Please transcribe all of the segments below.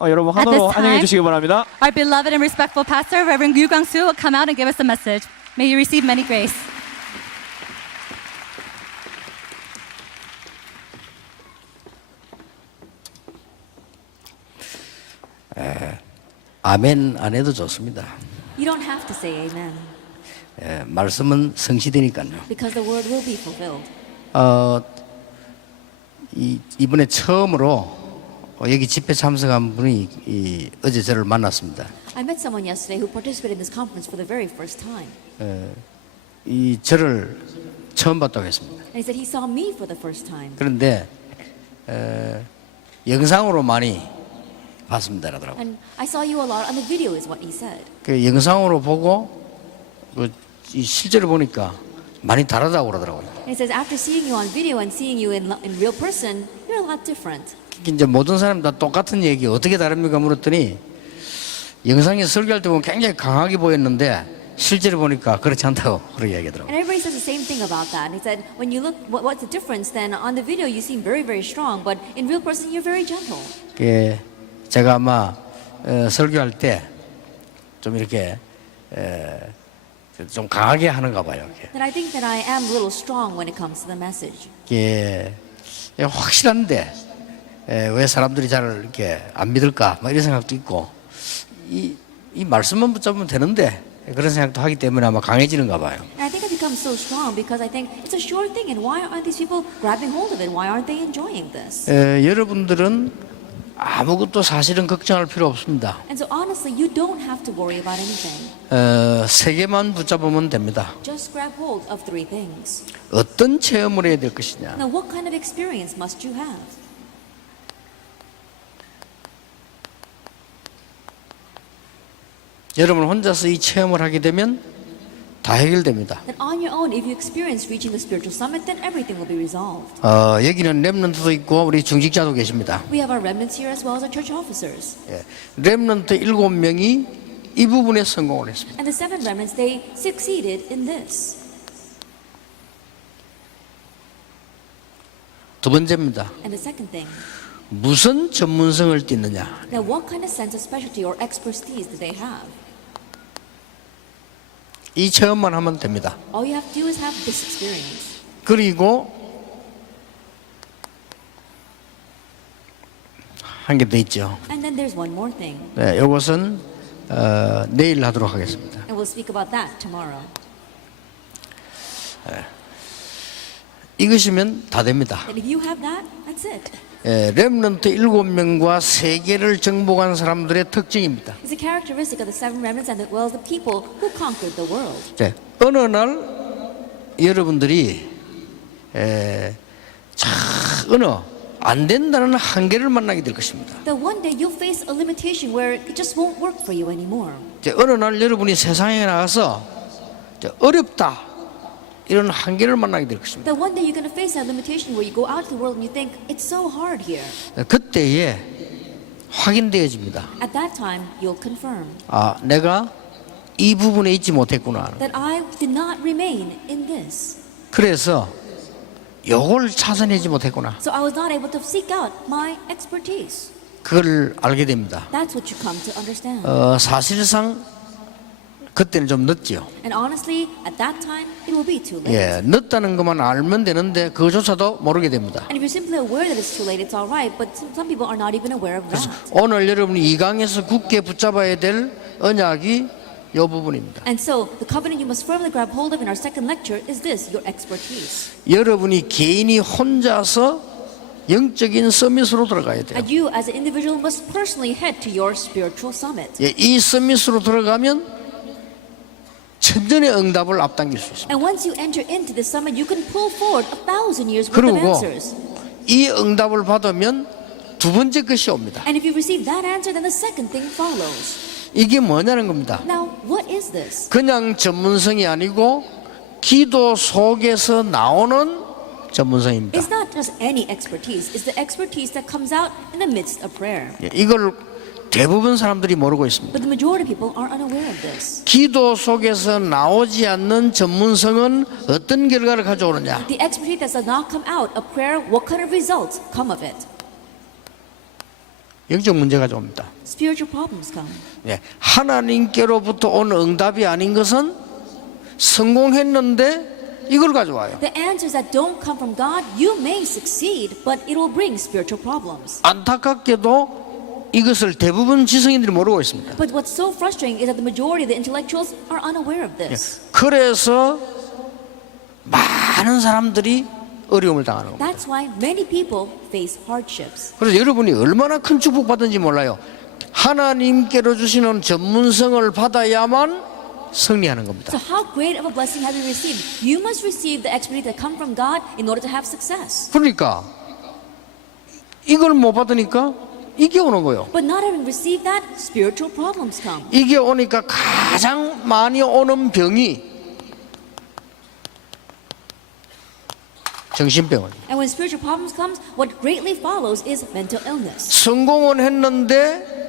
여러분 At 한호로 this 환영해 time, 주시기 바랍니다. our beloved and respectful pastor, Reverend Yu Gang-soo, will come out and give us a message. May you receive many grace. 아멘 안 해도 좋습니다. You don't have to say amen 말씀은 성취되니까요. because the word will be fulfilled. 이번에 처음으로 여기 집회 참석한 분이 어제 저를 만났습니다. I met someone yesterday who participated in this conference for the very first time. 저를 처음 봤다고 했습니다. And he said he saw me for the first time. 그런데 영상으로 많이 봤습니다 라더라고요. And I saw you a lot on the video is what he said. 그 영상으로 보고 실제로 보니까 많이 다르다고 그러더라고요. And he says after seeing you on video and seeing you in real person, you're a lot different. 이제 모든 사람 다 똑같은 얘기 어떻게 다릅니까 물었더니 영상에 설교할 때 보면 굉장히 강하게 보였는데 실제로 보니까 그렇지 않다고 그렇게 얘기하더라고요. And everybody says the same thing about that. And he said when you look, what's the difference? Then on the video you seem very, very strong, but in real person you're very gentle. 예, 제가 아마 설교할 때 좀 이렇게 좀 강하게 하는가 봐요. That I think that I am a little strong when it comes to the message. 예, 확실한데 왜 사람들이 잘 이렇게 안 믿을까? 막 이런 생각도 있고 이 말씀만 붙잡으면 되는데 그런 생각도 하기 때문에 아마 강해지는가 봐요. And I think I become so strong because I think it's a sure thing. And why aren't these people grabbing hold of it? Why aren't they enjoying this? 여러분들은 아무것도 사실은 걱정할 필요 없습니다. And so honestly, you don't have to worry about anything. 세 개만 붙잡으면 됩니다. Just grab hold of three things. 어떤 체험을 해야 될 것이냐? Now, what kind of experience must you have? 여러분 혼자서 이 체험을 하게 되면 다 해결됩니다. That on your own, if you experience reaching the spiritual summit, then everything will be resolved. 여기는 렘넌트도 있고 우리 중직자도 계십니다. We have our remnants here as well as our church officers. 렘넌트 7명이 이 부분에 성공을 했습니다. And the seven remnants, they succeeded in this. 두 번째입니다. And the second thing, 무슨 전문성을 띠느냐? now what kind of sense of specialty or expertise do they have? 이 체험만 하면 됩니다. All you have to do is have this experience. 그리고 한 개 더 있죠. And then there's one more thing. 네, 이것은 내일 하도록 하겠습니다. And we'll speak about that tomorrow. 이것이면 다 됩니다. And if you have that, that's it. 렘넌트 7명과 세계를 정복한 사람들의 특징입니다. It's a characteristic of the seven remnants and as well as the people who conquered the world. 네, 어느 날 여러분들이 어느 안 된다는 한계를 만나게 될 것입니다. That one day you'll face a limitation where it just won't work for you anymore. 어느 날 여러분이 세상에 나가서 어렵다 이런 한계를 만나게 될 것입니다. That one day you're going to face that limitation where you go out to the world and you think it's so hard here. 그때에 확인되어집니다. At that time, you'll confirm 아, 내가 이 부분에 있지 못했구나. that I did not remain in this. 그래서 요걸 찾아내지 못했구나. So I was not able to seek out my expertise. 그걸 알게 됩니다. That's what you come to understand. 사실상 그때는 좀 늦죠. And honestly, at that time, it will be too late. 예, 늦다는 것만 알면 되는데 그조차도 모르게 됩니다. And if you're simply aware that it's too late, it's all right. But some people are not even aware of that. 오늘 여러분이 이 강에서 굳게 붙잡아야 될 언약이 이 부분입니다. And so, the covenant you must firmly grab hold of in our second lecture is this, your expertise. 여러분이 개인이 혼자서 영적인 서밋으로 들어가야 돼요. And you, as an individual, must personally head to your spiritual summit. 예, 이 서밋으로 들어가면 천년의 응답을 앞당길 수 있습니다. And once you enter into this summit, you can pull forward 1,000 years worth of 그리고 answers. 이 응답을 받으면 두 번째 것이 옵니다. And if you receive that answer, then the second thing follows. 이게 뭐냐는 겁니다. Now, what is this? 그냥 전문성이 아니고 기도 속에서 나오는 전문성입니다. It's not just any expertise. It's the expertise that comes out in the midst of prayer. 예, 이걸 대부분 사람들이 모르고 있습니다. But the majority of people are unaware of this. 기도 속에서 나오지 않는 전문성은 어떤 결과를 가져오느냐? The expertise that does not come out of prayer, what kind of results come of it? 영적 문제가 옵니다. Spiritual problems come. 예, 하나님께로부터 온 응답이 아닌 것은 성공했는데 이걸 가져와요. The answers that don't come from God, you may succeed, but it will bring spiritual problems. 안타깝게도 이것을 대부분 지성인들이 모르고 있습니다. But what's so frustrating is that the majority of the intellectuals are unaware of this. 그래서 많은 사람들이 어려움을 당하는 겁니다. That's why many people face hardships. 그래서 여러분이 얼마나 큰 축복받은지 몰라요. 하나님께로 주시는 전문성을 받아야만 승리하는 겁니다. So how great of a blessing have you received? You must receive the expertise that come from God in order to have success. 그러니까 이걸 못 받으니까 이게 오는 거예요. But not having received that, spiritual problems come. 이게 오니까 가장 많이 오는 병이 정신병은. And when spiritual problems comes, what greatly follows is mental illness. 성공은 했는데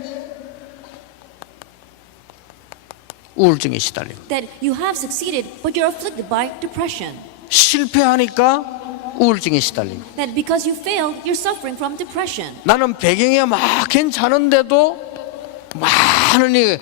우울증에 시달리고, That you have succeeded, but you're afflicted by depression. 실패하니까 우울증에 시달리고, That because you failed, you're suffering from depression. 나는 배경이 막 괜찮은데도 많은 이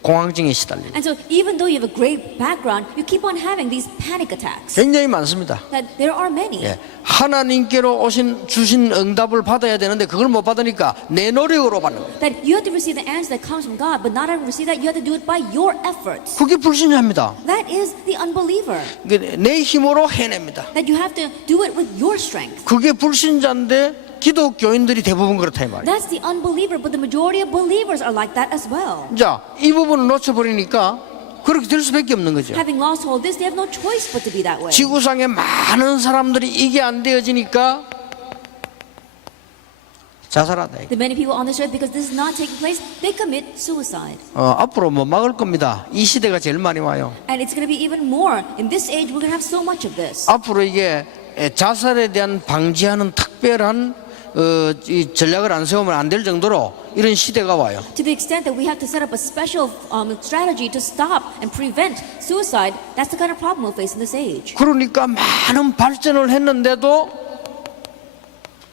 공황증에 시달리고, And so even though you have a great background, you keep on having these panic attacks. 굉장히 많습니다. That there are many. 예, 하나님께로 주신 응답을 받아야 되는데 그걸 못 받으니까 내 노력으로 받는 거예요. That you have to receive the answer that comes from God, but not having received that, you have to do it by your efforts. 그게 불신자입니다. That is the unbeliever. 내 힘으로 해냅니다. That you have to do it with your strength. 그게 불신자인데 기독교인들이 대부분 그렇다 이 말이에요. That's the unbeliever, but the majority of believers are like that as well. 자, 이 부분을 놓쳐버리니까 그렇게 될 수밖에 없는 거죠. Having lost hold of this, they have no choice but to be that way. 지구상에 많은 사람들이 이게 안 되어지니까 자살한다. The many people on this earth, because this is not taking place, they commit suicide. 앞으로 못 막을 겁니다. 이 시대가 제일 많이 와요. And it's going to be even more. In this age, we're going to have so much of this. 앞으로 이게 자살에 대한 방지하는 특별한 이 전략을 안 세우면 안 될 정도로 이런 시대가 와요. To the extent that we have to set up a special strategy to stop and prevent suicide, that's the kind of problem we'll face in this age. 그러니까 많은 발전을 했는데도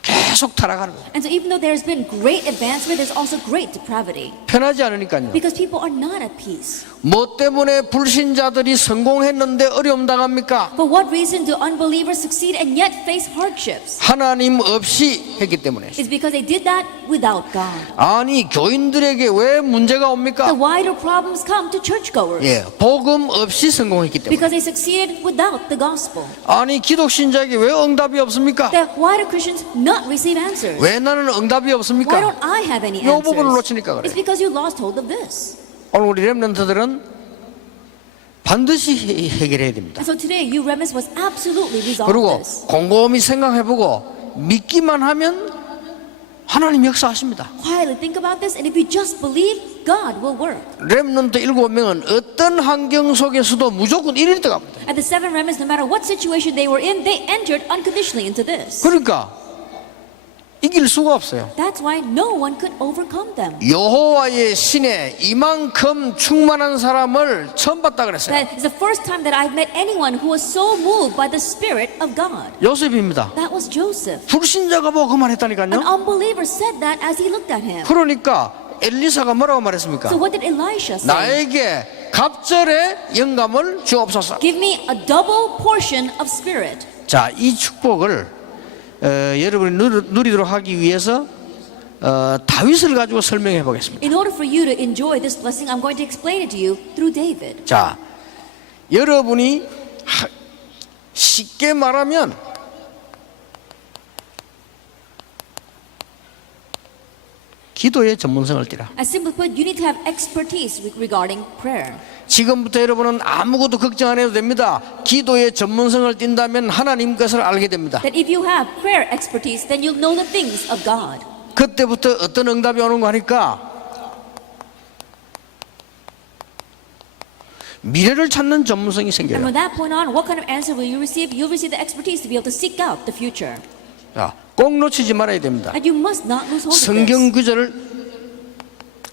계속 타락하는 거예요. And so even though there's been great advancement, there's also great depravity. 편하지 않으니까요. Because people are not at peace. 뭐 때문에 불신자들이 성공했는데 어려움 당합니까? For what reason do unbelievers succeed and yet face hardships? 하나님 없이 했기 때문에. It's because they did that without God. 아니 교인들에게 왜 문제가 옵니까? The wider problems come to churchgoers. 예, 복음 없이 성공했기 때문에. Because they succeeded without the gospel. 아니 기독신자에게 왜 응답이 없습니까? That why do Christians not receive answers? 왜 나는 응답이 Why 없습니까? don't I have any 이 부분을 answers? 놓치니까 그래요. It's because you lost hold of this. 오늘 우리 렘넌트들은 반드시 해결해야 됩니다. And so today, you remnants must absolutely resolve 그리고 this. 곰곰이 생각해보고 믿기만 하면 하나님 역사하십니다. Quietly think about this, and if you just believe, God will work. 렘넌트 7명은 어떤 환경 속에서도 무조건 1위 들어갑니다. And the seven remnants, no matter what situation they were in, they entered unconditionally into this. 그러니까 이길 수가 없어요. That's why no one could overcome them. 여호와의 신에 이만큼 충만한 사람을 처음 봤다 그랬어요. That is the first time that I've met anyone who was so moved by the Spirit of God. 요셉입니다. That was Joseph. 불신자가 보고 그 말했다니까요. An unbeliever said that as he looked at him. 그러니까 엘리사가 뭐라고 말했습니까? So what did Elisha say? 나에게 갑절의 영감을 주옵소서. Give me a double portion of Spirit. 자, 이 축복을 여러분이 누리도록 하기 위해서 다윗을 가지고 설명해 보겠습니다. In order for you to enjoy this blessing, I'm going to explain it to you through David. 자, 여러분이 쉽게 말하면 기도의 전문성을 띠라. As simply put, you need to have expertise regarding prayer. 지금부터 여러분은 아무것도 걱정 안 해도 됩니다. 기도의 전문성을 띈다면 하나님 것을 알게 됩니다. That if you have prayer expertise, then you'll know the things of God. 그때부터 어떤 응답이 오는 거 하니까 미래를 찾는 전문성이 And 생겨요. from that point on, what kind of answer will you receive? You'll receive the expertise to be able to seek out the future. 자, 꼭 놓치지 말아야 됩니다. And you must not lose hold of 성경 this. 구절을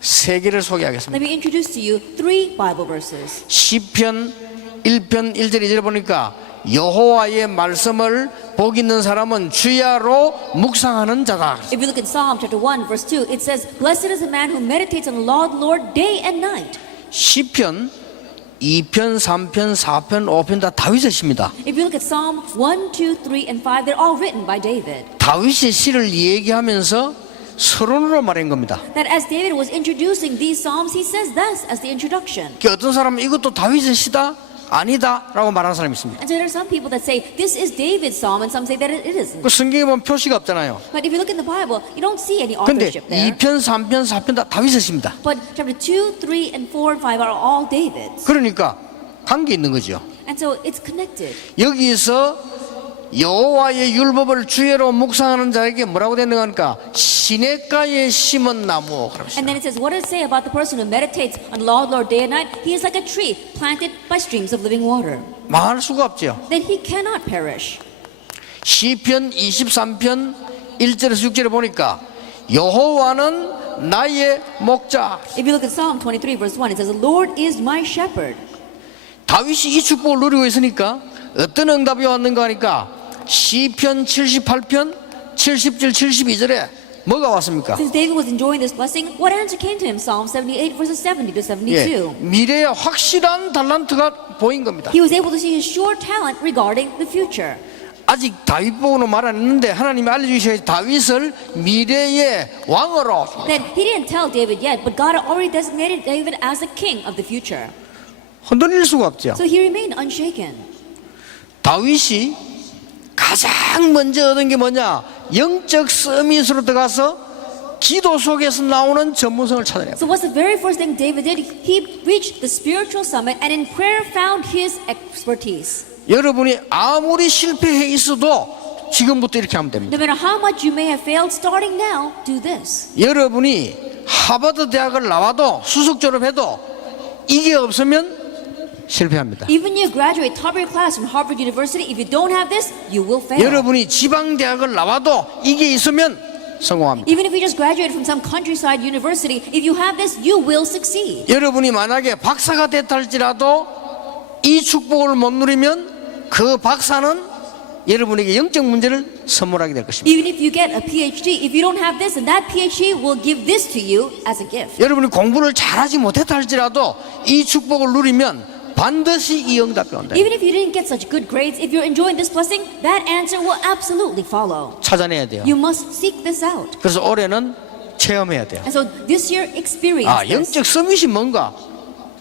세 개를 소개하겠습니다. Let me introduce to you 3 Bible verses. 시편 1편 1절 2절에 보니까 여호와의 말씀을 복 있는 사람은 주야로 묵상하는 자다. If you look in Psalm chapter 1 verse 2, it says, "Blessed is the man who meditates on the law of the Lord day and night." 시편 2편, 3편, 4편, 5편 다 다윗의 시입니다. If you look at Psalm 1, 2, 3, and 5, they're all written by David. 다윗의 시를 얘기하면서 서론으로 말한 겁니다. That as David was introducing these psalms, he says this as the introduction. 어떤 사람은 이것도 다윗의 시다? 아니다 라고 말하는 사람이 있습니다. And so there are some people that say this is David's psalm, and some say that it isn't. 그 성경에 보면 표시가 없잖아요. But if you look in the Bible, you don't see any 근데 authorship there. 2편, 3편, 4편 다 다윗의 시입니다. But chapter 2, 3, and 4, and 5 are all David's. 그러니까 관계 있는 거죠. And so it's connected. 여기서 여호와의 율법을 주야로 묵상하는 자에게 뭐라고 되는 거니까 시냇가에 심은 나무. And then it says, what does it say about the person who meditates on the law of the Lord day and night? He is like a tree planted by streams of living water. 망할 수가 없죠. Then he cannot perish. 시편 23편 1절에서 6절에 보니까 여호와는 나의 목자. If you look at Psalm 23 verse 1, it says, the Lord is my shepherd. 다윗이 이 축복을 누리고 있으니까 어떤 응답이 왔는가 하니까 시편 78편 70절 72절에 뭐가 왔습니까? Since David was enjoying this blessing, what answer came to him? Psalm 78 verses 70 to 72. 예, 미래의 확실한 달란트가 보인 겁니다. He was able to see his sure talent regarding the future. 아직 다윗 보고는 말 안 했는데 하나님이 알려주셔야 다윗을 미래의 왕으로. Then he didn't tell David yet, but God had already designated David as the king of the future. 흔들릴 수가 없죠. So he remained unshaken. 다윗이 가장 먼저 얻은 게 뭐냐? 영적 서밋으로 들어가서 기도 속에서 나오는 전문성을 찾아내요. So what's the very first thing David did? He reached the spiritual summit and in prayer found his expertise. 여러분이 아무리 실패해 있어도 지금부터 이렇게 하면 됩니다. No matter how much you may have failed, starting now, do this. 여러분이 하버드 대학을 나와도 수석 졸업해도 이게 없으면 실패합니다. Even you graduate top of your class from Harvard University, if you don't have this, you will fail. 여러분이 지방 대학을 나와도 이게 있으면 성공합니다. Even if you just graduated from some countryside university, if you have this, you will succeed. 여러분이 만약에 박사가 됐다 할지라도 이 축복을 못 누리면 그 박사는 여러분에게 영적 문제를 선물하게 될 것입니다. Even if you get a PhD, if you don't have this, then that PhD will give this to you as a gift. 여러분이 공부를 잘하지 못했다 할지라도 이 축복을 누리면 반드시 이 응답이 온다. Even if you didn't get such good grades, if you're enjoying this blessing, that answer will absolutely follow. 찾아내야 돼요. You must seek this out. 그래서 올해는 체험해야 돼요. And so this year, experience 아, this. 영적 서밋이 뭔가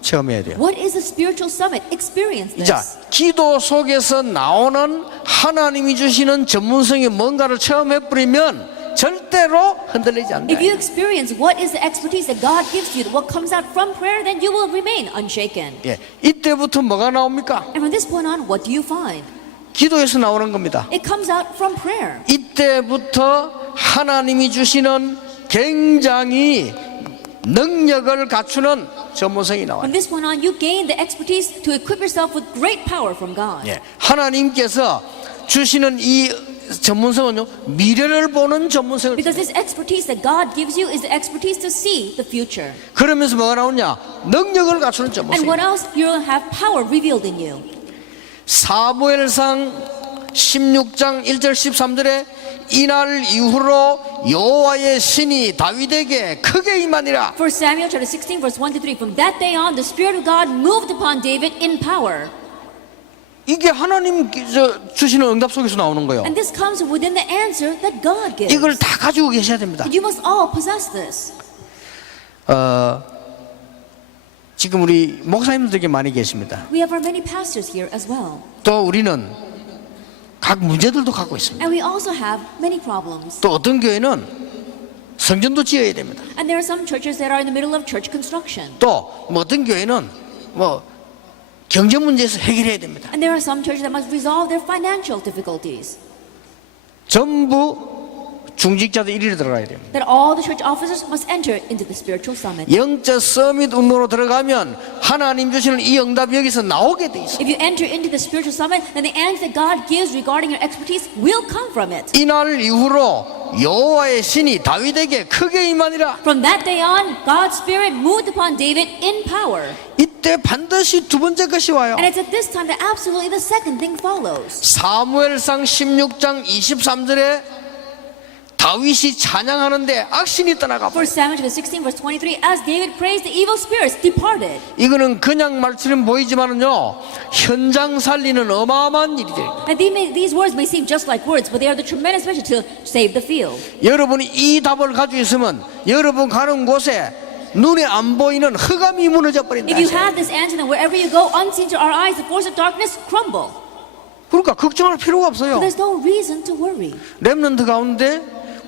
체험해야 돼요. What is a spiritual summit? Experience this. 자, 기도 속에서 나오는 하나님이 주시는 전문성이 뭔가를 체험해 버리면 절대로 흔들리지 않는다. If you experience what is the expertise that God gives you, what comes out from prayer, then you will remain unshaken. 예, 이때부터 뭐가 나옵니까? And from this point on, what do you find? 기도에서 나오는 겁니다. It comes out from prayer. 이때부터 하나님이 주시는 굉장히 능력을 갖추는 전문성이 나와요. From this point on, you gain the expertise to equip yourself with great power from God. 예, 하나님께서 주시는 이 전문성은요, 미래를 보는 전문성을. Because this expertise that God gives you is the expertise to see the future. 그러면서 뭐가 나오냐? 능력을 갖추는 And 전문성. what else? You'll have power revealed in you. 사무엘상 16장 1절 13절에 이날 이후로 여호와의 신이 다윗에게 크게 임하니라. For Samuel chapter 16 verse 1 to 3, from that day on, the Spirit of God moved upon David in power. 이게 하나님 주시는 응답 속에서 나오는 거예요. And this comes within the answer that God gives. 이걸 다 가지고 계셔야 됩니다. You must all possess this. 지금 우리 목사님들 되게 많이 계십니다. We have our many pastors here as well. 또 우리는 각 문제들도 갖고 있습니다. And we also have many problems. 또 어떤 교회는 성전도 지어야 됩니다. And there are some churches that are in the middle of church construction. 또 어떤 교회는 경제 문제에서 해결해야 됩니다. And there are some churches that must resolve their financial difficulties. 전부 중직자들 1위로 들어가야 됩니다. That all the church officers must enter into the spiritual summit. 영적 서밋 운동으로 들어가면 하나님 주시는 이 응답이 여기서 나오게 돼 있어요. If you enter into the spiritual summit, then the answer that God gives regarding your expertise will come from it. 이날 이후로 여호와의 신이 다윗에게 크게 임하니라. From that day on, God's Spirit moved upon David in power. 이때 이때 반드시 두 번째 것이 와요. And it's at this time that absolutely the second thing follows. 사무엘상 16장 23절에 다윗이 찬양하는데 악신이 떠나가 버려. 1 Samuel chapter 16 verse 23, as David praised, the evil spirits departed. 이거는 그냥 말처럼 보이지만은요, 현장 살리는 어마어마한 일이 돼요. And these words may seem just like words, but they are the tremendous measure to save the field. 여러분이 이 답을 가지고 있으면 여러분 가는 곳에 눈에 안 보이는 흑암이 무너져 버린다. If you have this answer, then wherever you go, unseen to our eyes, the force of darkness crumble. 그러니까 걱정할 필요가 없어요. So there's no reason to worry. 렘넌트 가운데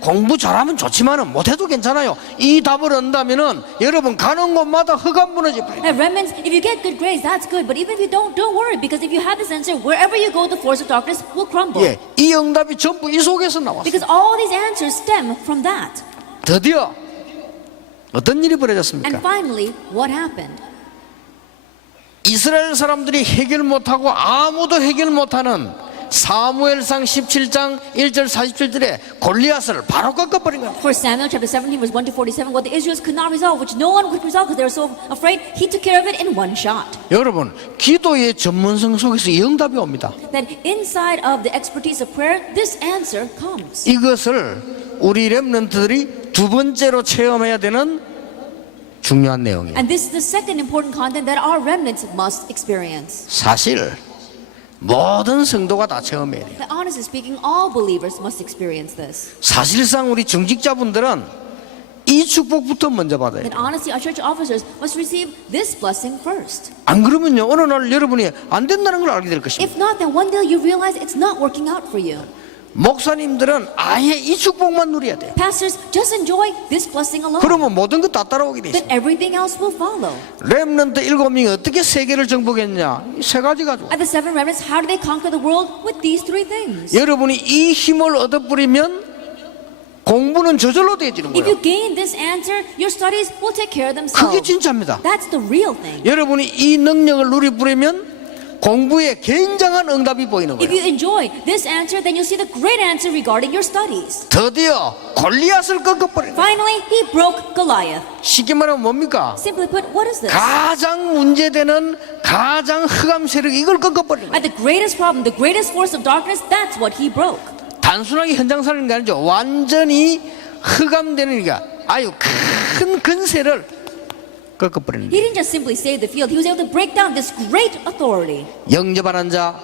공부 잘하면 좋지만은 못해도 괜찮아요. 이 답을 안다면은 여러분 가는 곳마다 흑암 무너져 버려요. And remnants, if you get good grades, that's good. But even if you don't worry, because if you have this answer, wherever you go, the force of darkness will crumble. 예, 이 응답이 전부 이 속에서 나왔어요. Because all these answers stem from that. 드디어 어떤 일이 And 벌어졌습니까? finally, what happened? 이스라엘 사람들이 해결 못하고 아무도 해결 못하는 사무엘상 17장 1절 47절에 골리앗을 바로 꺾어버린 거예요. For Samuel chapter 17 verse 1 to 47, what the Israelites could not resolve, which no one could resolve because they were so afraid, he took care of it in one shot. 여러분, 기도의 전문성 속에서 이 응답이 옵니다. That inside of the expertise of prayer, this answer comes. 이것을 우리 렘넌트들이 두 번째로 체험해야 되는 중요한 내용이에요. And this is the second important content that our remnants must experience. 사실 모든 성도가 다 체험해야 돼요. That honestly speaking, all believers must experience this. 사실상 우리 중직자분들은 이 축복부터 먼저 받아요. That honestly, our church officers must receive this blessing first. 안 그러면요, 어느 날 여러분이 안 된다는 걸 알게 될 것입니다. If not, then one day you realize it's not working out for you. 목사님들은 아예 이 축복만 누려야 돼요. Pastors, just enjoy this blessing alone. 그러면 모든 것 다 따라오게 돼 Then 있어요. everything else will follow. 렘넌트 7명이 어떻게 세계를 정복했냐? 이 세 가지 가지고. At the seven remnants, how do they conquer the world? With these three things. 여러분이 이 힘을 얻어버리면 공부는 저절로 되어지는 If 거예요. you gain this answer, your studies will take care of 그게 themselves. 진짜입니다. That's the real thing. 여러분이 이 능력을 누려버리면 공부에 굉장한 응답이 보이는 If 거예요. you enjoy this answer, then you'll see the great answer regarding your studies. 드디어 골리앗을 꺾어버린 거예요. Finally, he broke Goliath. 쉽게 말하면 뭡니까? Simply put, what is this? 가장 문제되는 가장 흑암 세력, 이걸 꺾어버린 거예요. At the greatest problem, the greatest force of darkness, that's what he broke. 단순하게 현장 살리는 게 아니죠. 완전히 흑암되는, 그러니까 아유 큰 근세를 꺾어버리는 He 거예요. didn't just simply save the field, he was able to break down this great authority. 영접하는 자,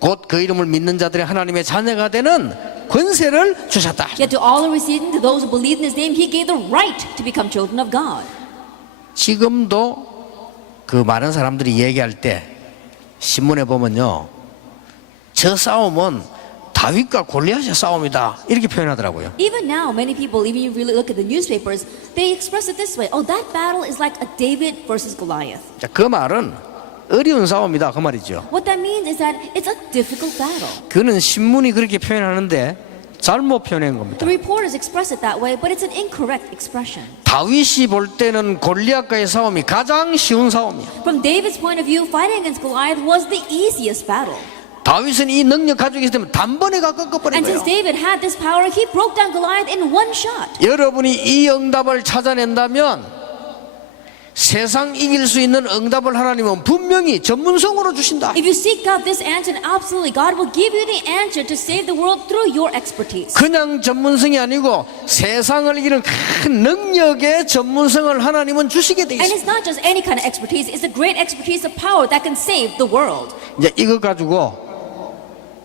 곧 그 이름을 믿는 자들의 하나님의 자녀가 되는 권세를 주셨다. Yet to all who received, to those who believed in his name, he gave the right to become children of God. 지금도 그 많은 사람들이 얘기할 때 신문에 보면요, 저 싸움은 다윗과 골리앗의 싸움이다 이렇게 표현하더라고요. Even now, many people, even if you really look at the newspapers, they express it this way: oh, that battle is like a David versus Goliath. 자, 그 말은 어려운 싸움이다 그 말이죠. What that means is that it's a difficult battle. 그는 신문이 그렇게 표현하는데 잘못 표현한 겁니다. The reporters express it that way, but it's an incorrect expression. 다윗이 볼 때는 골리앗과의 싸움이 가장 쉬운 싸움이야. From David's point of view, fighting against Goliath was the easiest battle. 다윗은 이 능력 가지고 있기 때문에 단번에 가 꺾어버린 And 거예요. since David had this power, he broke down Goliath in one shot. 여러분이 이 응답을 찾아낸다면 세상 이길 수 있는 응답을 하나님은 분명히 전문성으로 주신다. If you seek out this answer, then absolutely God will give you the answer to save the world through your expertise. 그냥 전문성이 아니고 세상을 이기는 큰 능력의 전문성을 하나님은 주시게 돼 And 있어요. it's not just any kind of expertise, it's a great expertise of power that can save the world. 이제 이거 가지고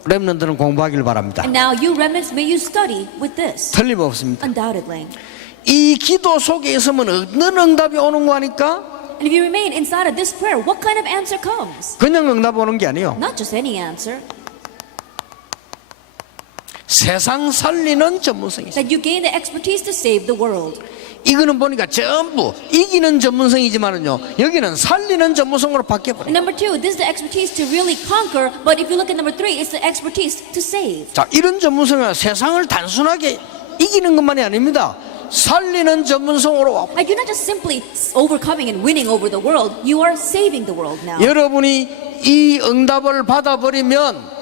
렘넌트는 공부하길 바랍니다. And now you remnants, may you study with this. 틀림없습니다. Undoubtedly. 이 기도 속에 있으면 어떤 응답이 오는 거 하니까 And if you remain inside of this prayer, what kind of answer comes? 그냥 응답 오는 게 아니에요. Not just any answer. 세상 살리는 전문성이 있어요. That you gain the expertise to save the world. 이거는 보니까 전부 이기는 전문성이지만은요, 여기는 살리는 전문성으로 바뀌어버려요. And number two, this is the expertise to really conquer. But if you look at number three, it's the expertise to save. 자, 이런 전문성은 세상을 단순하게 이기는 것만이 아닙니다. 살리는 전문성으로 와. Like you're not just simply overcoming and winning over the world. You are saving the world now. 여러분이 이 응답을 받아버리면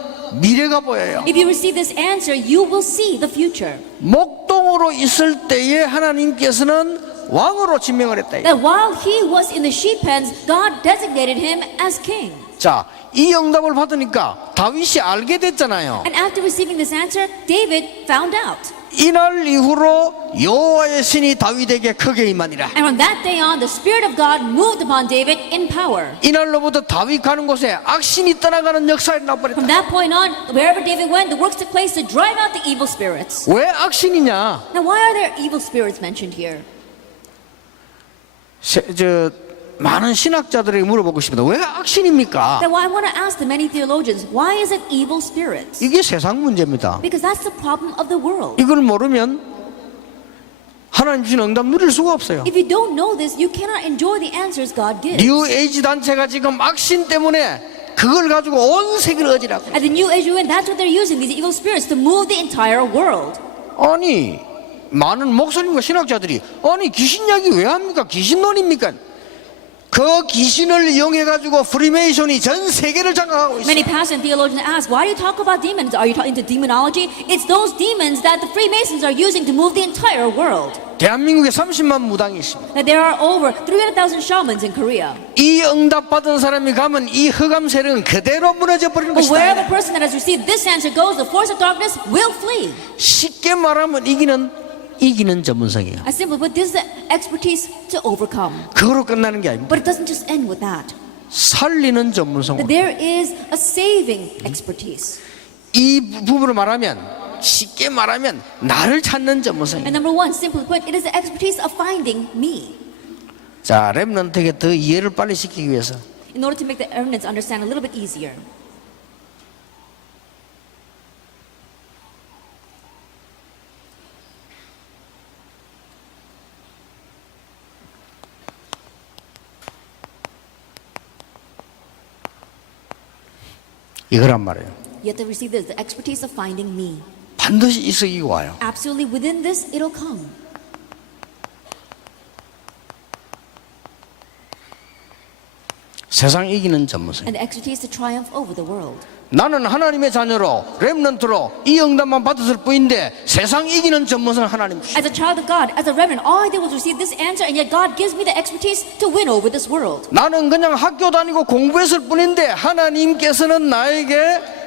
미래가 보여요. If you receive this answer, you will see the future. 목동으로 있을 때에 하나님께서는 왕으로 지명을 했다. That while he was in the sheep pens, God designated him as king. 자, 이 응답을 받으니까 다윗이 알게 됐잖아요. And after receiving this answer, David found out. 이날 이후로 여호와의 신이 다윗에게 크게 임하니라. And from that day on, the Spirit of God moved upon David in power. 이날로부터 다윗 가는 곳에 악신이 떠나가는 역사에 나버렸다. From that point on, wherever David went, the works took place to drive out the evil spirits. 왜 악신이냐? Now, why are there evil spirits mentioned here? 많은 신학자들에게 물어보고 싶습니다. 왜 악신입니까? That why I want to ask the many theologians, why is it evil spirits? 이게 세상 문제입니다. Because that's the problem of the world. 이걸 모르면 하나님 주신 응답 누릴 수가 없어요. If you don't know this, you cannot enjoy the answers God gives. 뉴 에이지 단체가 지금 악신 때문에 그걸 가지고 온 세계를 어지라고. At the New Age movement, that's what they're using, these evil spirits, to move the entire world. 아니 많은 목사님과 신학자들이 아니 귀신 이야기 왜 합니까? 귀신론입니까? 그 귀신을 이용해 가지고 프리메이션이 전 세계를 장악하고 있어요. Many pastors and theologians ask, why do you talk about demons? Are you into demonology? It's those demons that the Freemasons are using to move the entire world. 대한민국에 30만 무당이 있습니다. That there are over 300,000 shamans in Korea. 이 응답 받은 사람이 가면 이 흑암 세력은 그대로 무너져 버리는 But wherever the 것이다. person that has received this answer goes, the force of darkness will flee. 쉽게 말하면 이기는 전문성이에요. I simply put, this is the expertise to overcome. 그거로 끝나는 게 아닙니다. But it doesn't just end with that. 살리는 전문성. That there is a saving expertise. 이 부분을 말하면 쉽게 말하면 나를 찾는 전문성. And number one, simply put, it is the expertise of finding me. 자, 렘넌트에게 더 이해를 빨리 시키기 위해서 In order to make the remnants understand a little bit easier. 이거란 말이에요. You have to receive this, the expertise of finding me. 반드시 있어기 와요. Absolutely within this, it'll come. 세상 이기는 전문성. And the expertise to triumph over the world. 나는 하나님의 자녀로 렘넌트로 이 응답만 받았을 뿐인데 세상 이기는 전문성 하나님 주시고 As a child of God, as a reverend, all I did was receive this answer, and yet God gives me the expertise to win over this world. 나는 그냥 학교 다니고 공부했을 뿐인데 하나님께서는 나에게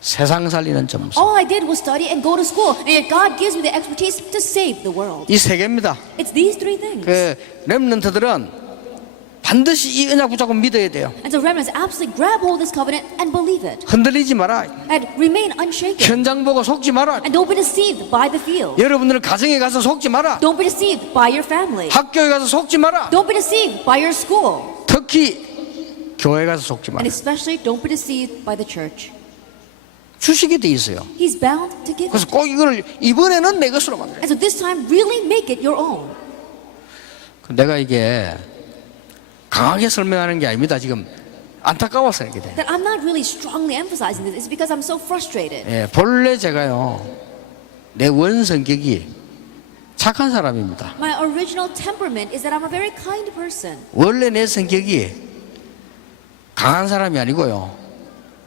세상 살리는 전문성. All I did was study and go to school, and yet God gives me the expertise to save the world. 이 세 개입니다. It's these three things. 그 렘넌트들은 반드시 이 언약 붙잡고 믿어야 돼요. And so remnants absolutely grab hold of this covenant and believe it. 흔들리지 마라. And remain unshaken. 현장 보고 속지 마라. And don't be deceived by the field. 여러분들 가정에 가서 속지 마라. Don't be deceived by your family. 학교에 가서 속지 마라. Don't be deceived by your school. 특히 교회 가서 속지 마라. And especially don't be deceived by the church. 주식이 돼 있어요. He's bound to give 그래서 it. 꼭 이걸 이번에는 내 것으로 만들어. And so this time really make it your own. 내가 이게 강하게 설명하는 게 아닙니다. 지금 안타까워서 이렇게 돼. That I'm not really strongly emphasizing this. It's because I'm so frustrated. 예, 본래 제가요 내 원성격이 착한 사람입니다. My original temperament is that I'm a very kind person. 원래 내 성격이 강한 사람이 아니고요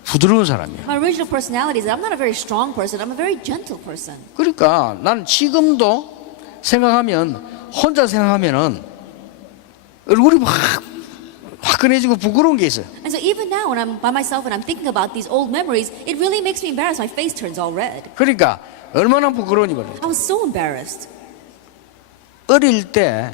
부드러운 사람이에요. My original personality is that I'm not a very strong person. I'm a very gentle person. 그러니까 나는 지금도 생각하면 혼자 생각하면은 얼굴이 막 화끈해지고 부끄러운 게 있어요. And so even now when I'm by myself and I'm thinking about these old memories, it really makes me embarrassed. My face turns all red. 그러니까 얼마나 부끄러운지 몰라요. I was so embarrassed. 어릴 때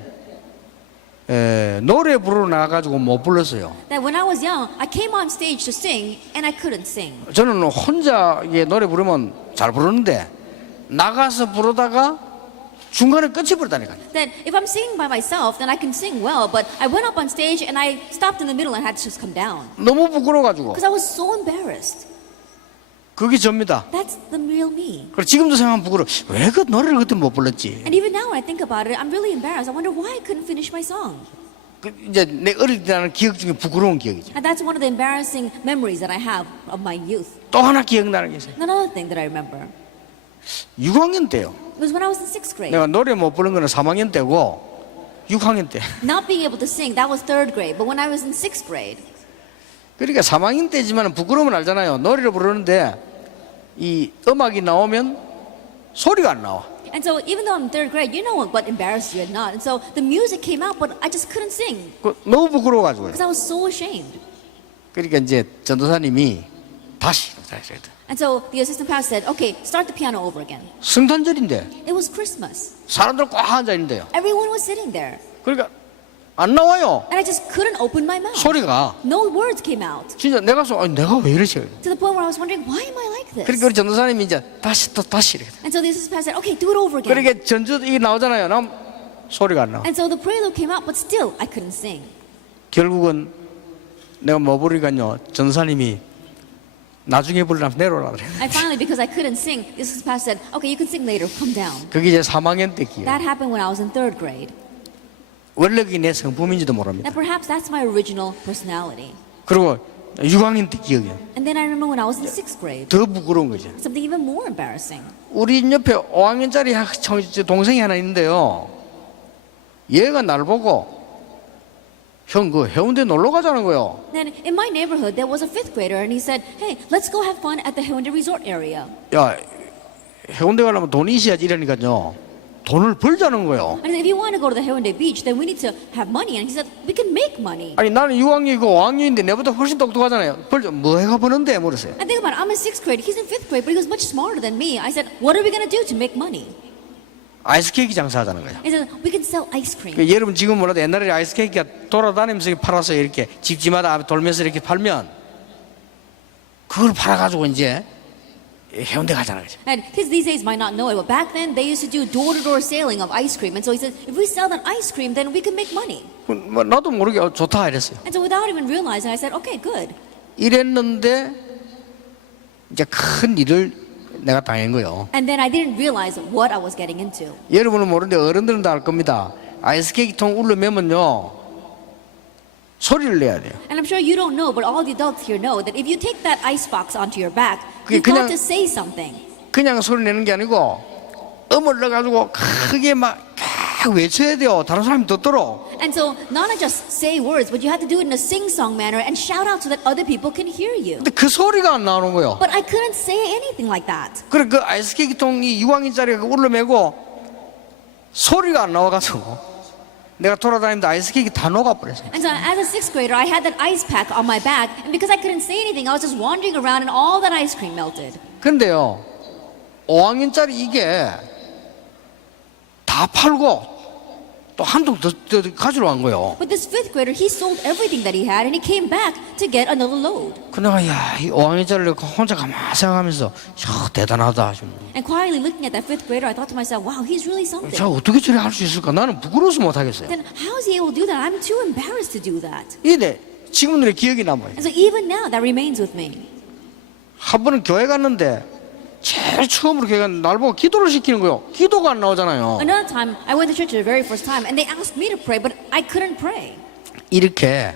노래 부르러 나가가지고 못 불렀어요. That when I was young, I came on stage to sing and I couldn't sing. 저는 혼자 노래 부르면 잘 부르는데 나가서 부르다가 중간에 끝이버렸다니까요. That if I'm singing by myself, then I can sing well. But I went up on stage and I stopped in the middle and had to just come down 너무 부끄러워가지고 because I was so embarrassed. 그게 접니다. That's the real me. 그리고 지금도 생각하면 부끄러워. 왜 그 노래를 그때 못 불렀지? And even now when I think about it, I'm really embarrassed. I wonder why I couldn't finish my song. 그 이제 내 어릴 때 나는 기억 중에 부끄러운 기억이죠. And that's one of the embarrassing memories that I have of my youth. 또 하나 기억나는 게 있어요. Another thing that I remember 6학년 때요. it was when I was in 6th grade. 내가 노래 못 부른 거는 3학년 때고 6학년 때. Not being able to sing, that was 3rd grade. But when I was in 6th grade, 그러니까 3학년 때지만 부끄러움은 알잖아요. 노래를 부르는데 이 음악이 나오면 소리가 안 나와. And so even though I'm in third grade, you know what embarrassed you or not. And so the music came out, but I just couldn't sing 너무 부끄러워가지고요. because I was so ashamed. 그러니까 이제 전도사님이 다시 And so the assistant pastor said, okay, start the piano over again. 성탄절인데 It was Christmas. 사람들 꽉 앉아 있는데요. Everyone was sitting there. 그러니까 안 나와요. And I just couldn't open my mouth. 소리가 No words came out. 진짜 내가 내가 왜 이러지? To the point where I was wondering, why am I like this? 그러니까 우리 전도사님이 이제 다시 이렇게. And so the assistant pastor said, okay, do it over again. 그러니까 전주 이 나오잖아요. 나 소리가 안 나와. And so the prelude came out, but still I couldn't sing. 결국은 내가 뭐 부르니까요. 전도사님이 나중에 부르라면 내려오라 그래. And finally, because I couldn't sing, the assistant pastor said, okay, you can sing later, come down. 그게 이제 3학년 때 기억. That happened when I was in third grade. 원래 그게 내 성품인지도 모릅니다. And perhaps that's my original personality. 그리고 6학년 때 기억이에요. And then I remember when I was in sixth grade, 더 부끄러운 거죠. something even more embarrassing. 우리 옆에 5학년짜리 동생이 하나 있는데요. 얘가 날 보고 형 그 해운대 놀러 가자는 거예요. Then in my neighborhood, there was a fifth grader, and he said, hey, let's go have fun at the Haeundae Resort area. 야 해운대 가려면 돈이 있어야지 이러니까요. 돈을 벌자는 거예요. And if you want to go to the Haeundae beach, then we need to have money. And he said, we can make money. 아니 나는 6학년이고 5학년인데 내보다 훨씬 똑똑하잖아요. 벌자 뭐 해가 버는데 물었어요. And think about it, I'm in sixth grade, he's in fifth grade, but he was much smarter than me. I said, what are we going to do to make money? 아이스케이크 장사하자는 거예요. He said, we can sell ice cream. 그러니까 여러분 지금 몰라도 옛날에 아이스케이크가 돌아다니면서 팔아서 이렇게 집집마다 돌면서 이렇게 팔면 그걸 팔아가지고 이제 해운대 가잖아요. 그죠? And kids these days might not know it, but back then they used to do door-to-door selling of ice cream. And so he said, if we sell that ice cream, then we can make money. 뭐 나도 모르게 좋다 이랬어요. And so without even realizing, I said, okay, good. 이랬는데 이제 큰 일을 내가 당한 거예요. And then I didn't realize what I was getting into. 여러분은 모르는데 어른들은 다 알 겁니다. 아이스케이크 통 울려매면요 소리를 내야 돼요. And I'm sure you don't know, but all the adults here know that if you take that ice box onto your back, 그게 you've got 그냥- to say something. 그냥 소리 내는 게 아니고 음을 넣어가지고 크게 막 외쳐야 돼요. 다른 사람이 듣도록. And so not to just say words, but you have to do it in a sing-song manner and shout out so that other people can hear you. 근데 그 소리가 안 나오는 거예요. But I couldn't say anything like that. 그래 그 아이스케이크 통이 6학년짜리가 울려매고 소리가 안 나와가지고 내가 돌아다니면서 아이스케이크 다 녹아버렸어요. And so as a sixth grader, I had that ice pack on my back, and because I couldn't say anything, I was just wandering around and all that ice cream melted. 근데요 5학년짜리 이게 다 팔고 또 한 통 더 가지러 간 거예요. But this fifth grader, he sold everything that he had, and he came back to get another load. 그 내가 야이 5학년짜리를 혼자 가만히 생각하면서 야 대단하다 좀. And quietly looking at that fifth grader, I thought to myself, wow, he's really something. 자 어떻게 저래 할 수 있을까? 나는 부끄러워서 못 하겠어요. Then how is he able to do that? I'm too embarrassed to do that. 이게 지금도 기억이 남아요. And so even now, that remains with me. 한 번은 교회 갔는데 제일 처음으로 교회 갔는데 날 보고 기도를 시키는 거예요. 기도가 안 나오잖아요. Another time, I went to church the very first time, and they asked me to pray, but I couldn't pray. 이렇게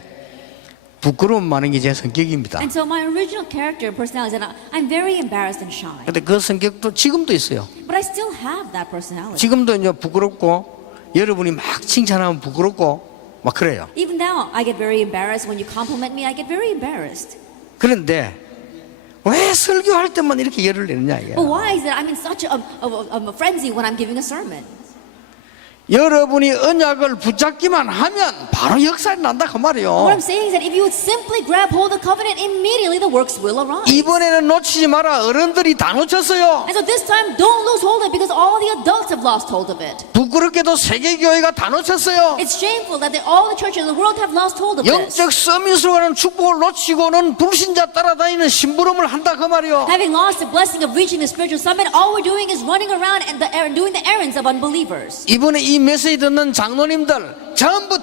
부끄러움 많은 게 제 성격입니다. And so my original character and personality is that I'm very embarrassed and shy. 근데 그 성격도 지금도 있어요. But I still have that personality. 지금도 이제 부끄럽고 여러분이 막 칭찬하면 부끄럽고 막 그래요. Even now, I get very embarrassed. When you compliment me, I get very embarrassed. 그런데 왜 설교할 때만 이렇게 열을 내느냐 이게. But why is it I'm in such a frenzy when I'm giving a sermon? 여러분이 언약을 붙잡기만 하면 바로 역사가 난다 그 What 말이에요. I'm saying is that if you would simply grab hold of the covenant, immediately the works will arise. 이번에는 놓치지 마라. 어른들이 다 놓쳤어요. And so this time, don't lose hold of it because all the adults have lost hold of it. 부끄럽게도 세계 교회가 다 놓쳤어요. It's shameful that all the churches in the world have lost hold of this. 영적 서밋으로 가는 축복을 놓치고는 불신자 따라다니는 심부름을 한다 그 말이요. Having lost the blessing of reaching the spiritual summit, all we're doing is running around and doing the errands of unbelievers. 이번에 이 메시지 듣는 장로님들 전부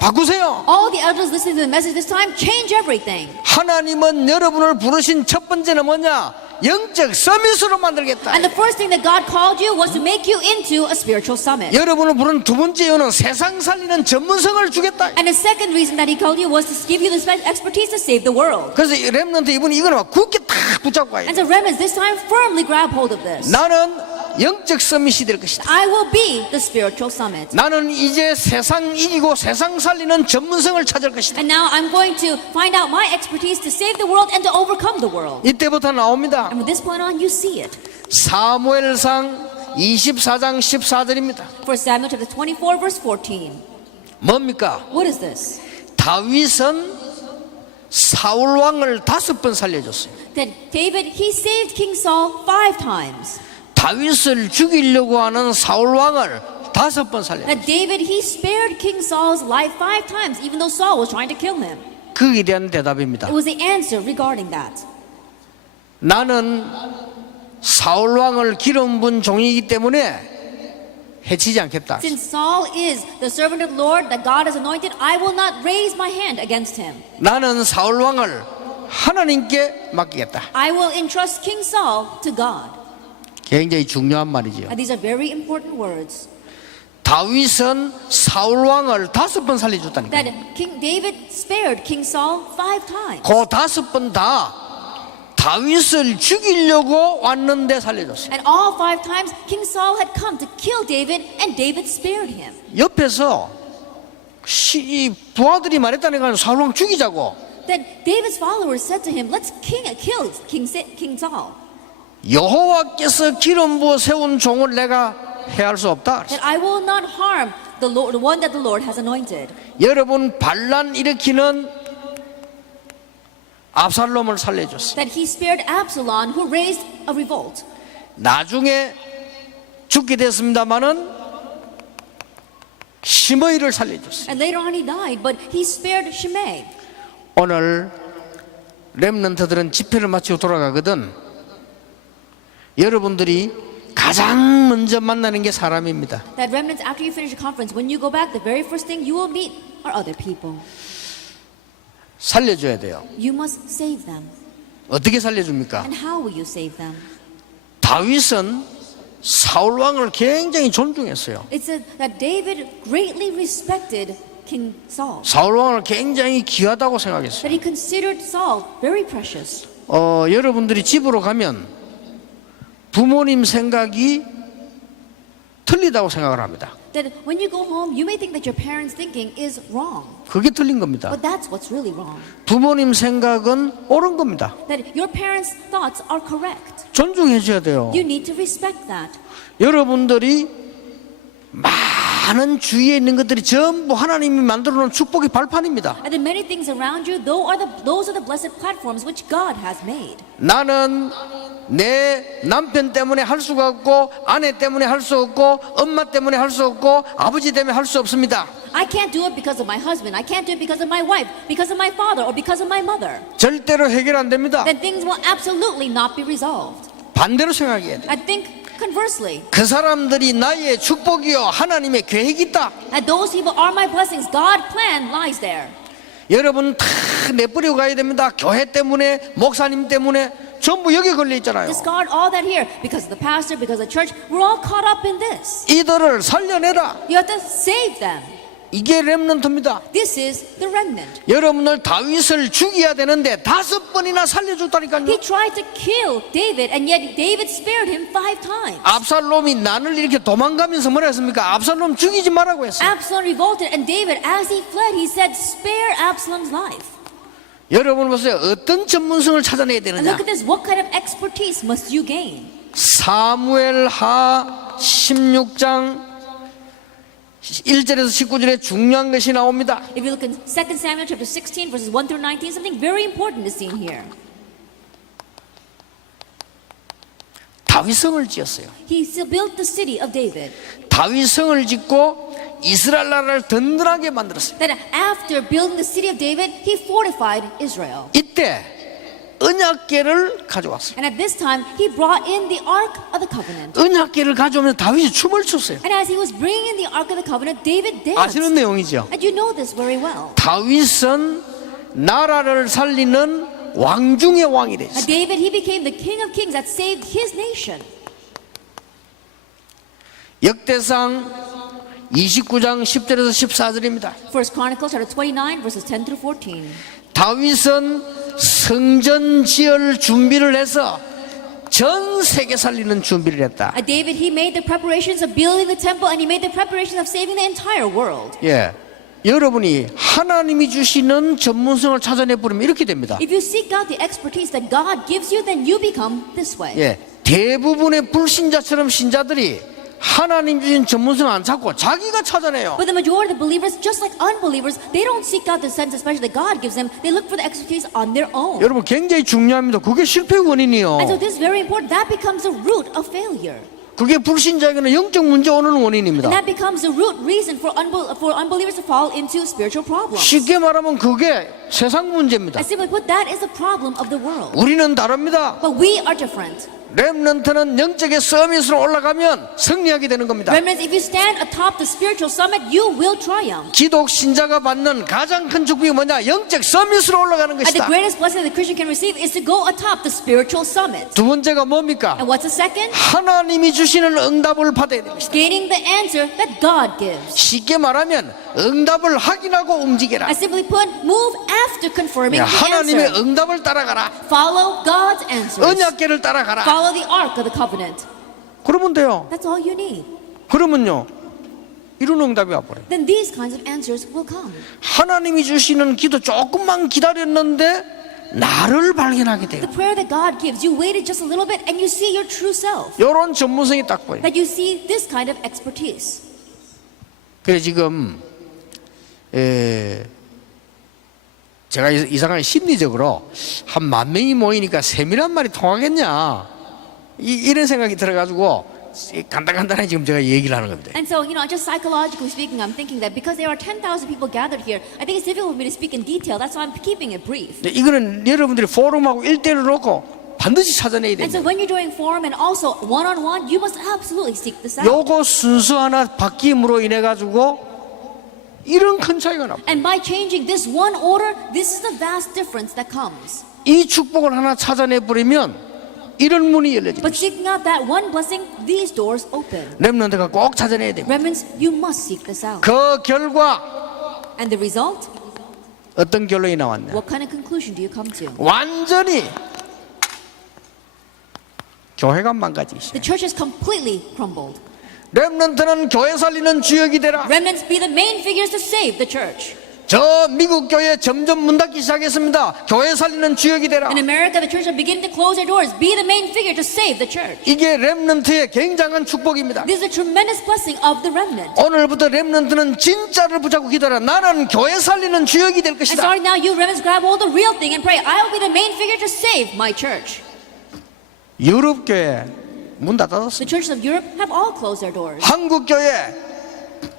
바꾸세요. All the elders listening to the message this time, change everything. 하나님은 여러분을 부르신 첫 번째는 뭐냐? 영적 서밋으로 만들겠다. And the first thing that God called you was to make you into a spiritual summit. 여러분을 부른 두 번째 이유는 세상 살리는 전문성을 주겠다. And the second reason that He called you was to give you the expertise to save the world. 그래서 렘넌트 이분이 이거는 막 굳게 탁 붙잡고 가야 And 돼. so remnants this time firmly grab hold of this. 나는 영적 서밋이 될 것이다. I will be the spiritual summit. 나는 이제 세상 이기고 세상 살리는 전문성을 찾을 것이다. And now I'm going to find out my expertise to save the world and to overcome the world. 이때부터 나옵니다. And from this point on, you see it. 사무엘상 24장 14절입니다. 1 Samuel chapter 24 verse 14. 뭡니까? What is this? 다윗은 사울 왕을 5번 살려줬어요. That David, he saved King Saul 5 times. 다윗을 죽이려고 하는 사울 왕을 5번 살렸어요. That David, he spared King Saul's life 5 times, even though Saul was trying to kill him. 거기에 대한 대답입니다. It was the answer regarding that. 나는 사울 왕을 기름 분 종이기 때문에 해치지 않겠다. Since Saul is the servant of the Lord that God has anointed, I will not raise my hand against him. 나는 사울 왕을 하나님께 맡기겠다. I will entrust King Saul to God. 굉장히 중요한 말이지요. And these are very important words. 다윗은 사울 왕을 5번 살려줬다니까. That King David spared King Saul 5 times. 그 5번 다 다윗을 죽이려고 왔는데 살려줬어요. And all 5 times, King Saul had come to kill David, and David spared him. 옆에서 이 부하들이 말했다니까 사울 왕 죽이자고. Then David's followers said to him, "Let's kill King Saul." 여호와께서 기름 부어 세운 종을 내가 해할 수 없다. That I will not harm the Lord, the one that the Lord has anointed. 여러분 반란 일으키는 압살롬을 살려줬어요. That he spared Absalom, who raised a revolt. 나중에 죽게 됐습니다마는 시므이를 살려줬어요. And later on he died, but he spared Shimei. 오늘 렘넌트들은 집회를 마치고 돌아가거든. 여러분들이 가장 먼저 만나는 게 사람입니다. That remnants, after you finish the conference, when you go back, the very first thing you will meet are other people. 살려줘야 돼요. You must save them. 어떻게 살려줍니까? And how will you save them? 다윗은 사울 왕을 굉장히 존중했어요. It said that David greatly respected King Saul. 사울 왕을 굉장히 귀하다고 생각했어요. That he considered Saul very precious. 여러분들이 집으로 가면 부모님 생각이 틀리다고 생각을 합니다. That when you go home, you may think that your parents' thinking is wrong. 그게 틀린 겁니다. But that's what's really wrong. 부모님 생각은 옳은 겁니다. That your parents' thoughts are correct. 존중해 줘야 돼요. You need to respect that. 여러분들이 많은 주위에 있는 것들이 전부 하나님이 만들어 놓은 축복의 발판입니다. And the many things around you, those are the blessed platforms which God has made. 나는 내 남편 때문에 할 수가 없고 아내 때문에 할 수 없고 엄마 때문에 할 수 없고 아버지 때문에 할 수 없습니다. I can't do it because of my husband. I can't do it because of my wife, because of my father, or because of my mother. 절대로 해결 안 됩니다. Then things will absolutely not be resolved. 반대로 생각해야 돼요. I think conversely, 그 사람들이 나의 축복이요 하나님의 계획이 있다. that those people are my blessings. God's plan lies there. 여러분 다 내버리고 가야 됩니다. 교회 때문에 목사님 때문에 전부 여기 걸려 있잖아요. Discard all that here because of the pastor, because of the church. We're all caught up in this. 이들을 살려내라. You have to save them. 이게 렘넌트입니다. This is the remnant. 여러분들 다윗을 죽여야 되는데 5번이나 살려줬다니까요. He tried to kill David, and yet David spared him 5 times. 압살롬이 난을 이렇게 도망가면서 뭐라 했습니까? 압살롬 죽이지 말라고 했어요. Absalom revolted, and David, as he fled, he said, "Spare Absalom's life." 여러분 보세요. 어떤 전문성을 찾아내야 And 되느냐? look at this. What kind of expertise must you gain? 사무엘하 16장 1절에서 19절에 중요한 것이 나옵니다. If you look in 2 Samuel chapter 16, verses 1 through 19, something very important is seen here. 다윗성을 지었어요. He built the city of David. 다윗성을 짓고 이스라엘 나라를 든든하게 만들었어요. That after building the city of David, he fortified Israel. 이때 언약궤를 가져왔어요. And at this time, he brought in the Ark of the Covenant. 언약궤를 가져오면 다윗이 춤을 췄어요. And as he was bringing in the Ark of the Covenant, David danced. 아시는 내용이죠. And you know this very well. 다윗은 나라를 살리는 왕 중의 왕이 And 됐어요. David, he became the King of Kings that saved his nation. 역대상 29장 10절에서 14절입니다. First Chronicles chapter 29, verses 10 through 14. 다윗은 성전 지을 준비를 해서 전 세계 살리는 준비를 했다. David, he made the preparations of building the temple, and he made the preparations of saving the entire world. 예, 여러분이 하나님이 주시는 전문성을 찾아내 버리면 이렇게 됩니다. If you seek out the expertise that God gives you, then you become this way. 예, 대부분의 불신자처럼 신자들이 하나님 주신 전문성 안 찾고 자기가 찾아내요. But the majority of believers, just like unbelievers, they don't seek out the sense, especially that God gives them. They look for the expertise on their own. 여러분 굉장히 중요합니다. 그게 실패 원인이요. And so this is very important. That becomes the root of failure. 그게 불신자에게는 영적 문제 오는 원인입니다. And that becomes the root reason for unbelievers to fall into spiritual problems. 쉽게 말하면 그게 세상 문제입니다. I simply put, that is the problem of the world. 우리는 다릅니다. But we are different. 렘넌트는 영적의 서밋으로 올라가면 승리하게 되는 겁니다. Remnants, if you stand atop the spiritual summit, you will triumph. 기독 신자가 받는 가장 큰 축복이 뭐냐? 영적 서밋으로 올라가는 And the 것이다. greatest blessing that the Christian can receive is to go atop the spiritual summit. 두 번째가 뭡니까? And what's the second? 하나님이 주시는 응답을 받아야 됩니다. Gaining the answer that God gives. 쉽게 말하면 응답을 확인하고 움직여라. I simply put, move after confirming the 하나님의 answer. 응답을 따라가라. Follow God's answers. 언약궤를 따라가라. Follow the ark of the covenant. 그러면 돼요. That's all you need. 그러면요, 이런 응답이 와버려요. Then these kinds of answers will come. 하나님이 주시는 기도 조금만 기다렸는데 나를 발견하게 돼요. The prayer that God gives, you waited just a little bit and you see your true self. 이런 전문성이 딱 보여요. That you see this kind of expertise. 그래 지금 제가 이상하게 심리적으로 한 10,000명이 모이니까 세밀한 말이 통하겠냐 이런 생각이 들어가지고 간단간단하게 지금 제가 얘기를 하는 겁니다. And so, just psychologically speaking, I'm thinking that because there are 10,000 people gathered here, I think it's difficult for me to speak in detail. That's why I'm keeping it brief. 이거는 여러분들이 포럼하고 1대1로 놓고 반드시 찾아내야 And so 됩니다. when you're doing forum and also one-on-one, you must absolutely seek this out. 요거 순서 하나 바뀜으로 인해 가지고 이런 큰 차이가 납니다. And by changing this one order, this is the vast difference that comes. 이 축복을 하나 찾아내 버리면 이런 문이 열려집니다. But seeking out that one blessing, these doors open. 렘넌트가 꼭 찾아내야 됩니다. Remnants, you must seek this out. 그 결과 And the result? 어떤 결론이 나왔냐? What kind of conclusion do you come to? 완전히 교회가 망가지기 시작. The church is completely crumbled. 렘넌트는 교회 살리는 주역이 되라. Remnants be the main figures to save the church. 저 미국 교회 점점 문 닫기 시작했습니다. 교회 살리는 주역이 되라. In America, the church are beginning to close their doors. Be the main figure to save the church. 이게 렘넌트의 굉장한 축복입니다. This is a tremendous blessing of the remnant. 오늘부터 렘넌트는 진짜를 붙잡고 기도하라. 나는 교회 살리는 주역이 될 And 것이다. starting now, you remnants grab hold of the real thing and pray, I'll be the main figure to save my church. 유럽 교회 문 The 닫았습니다. churches of Europe have all closed their doors. 한국 교회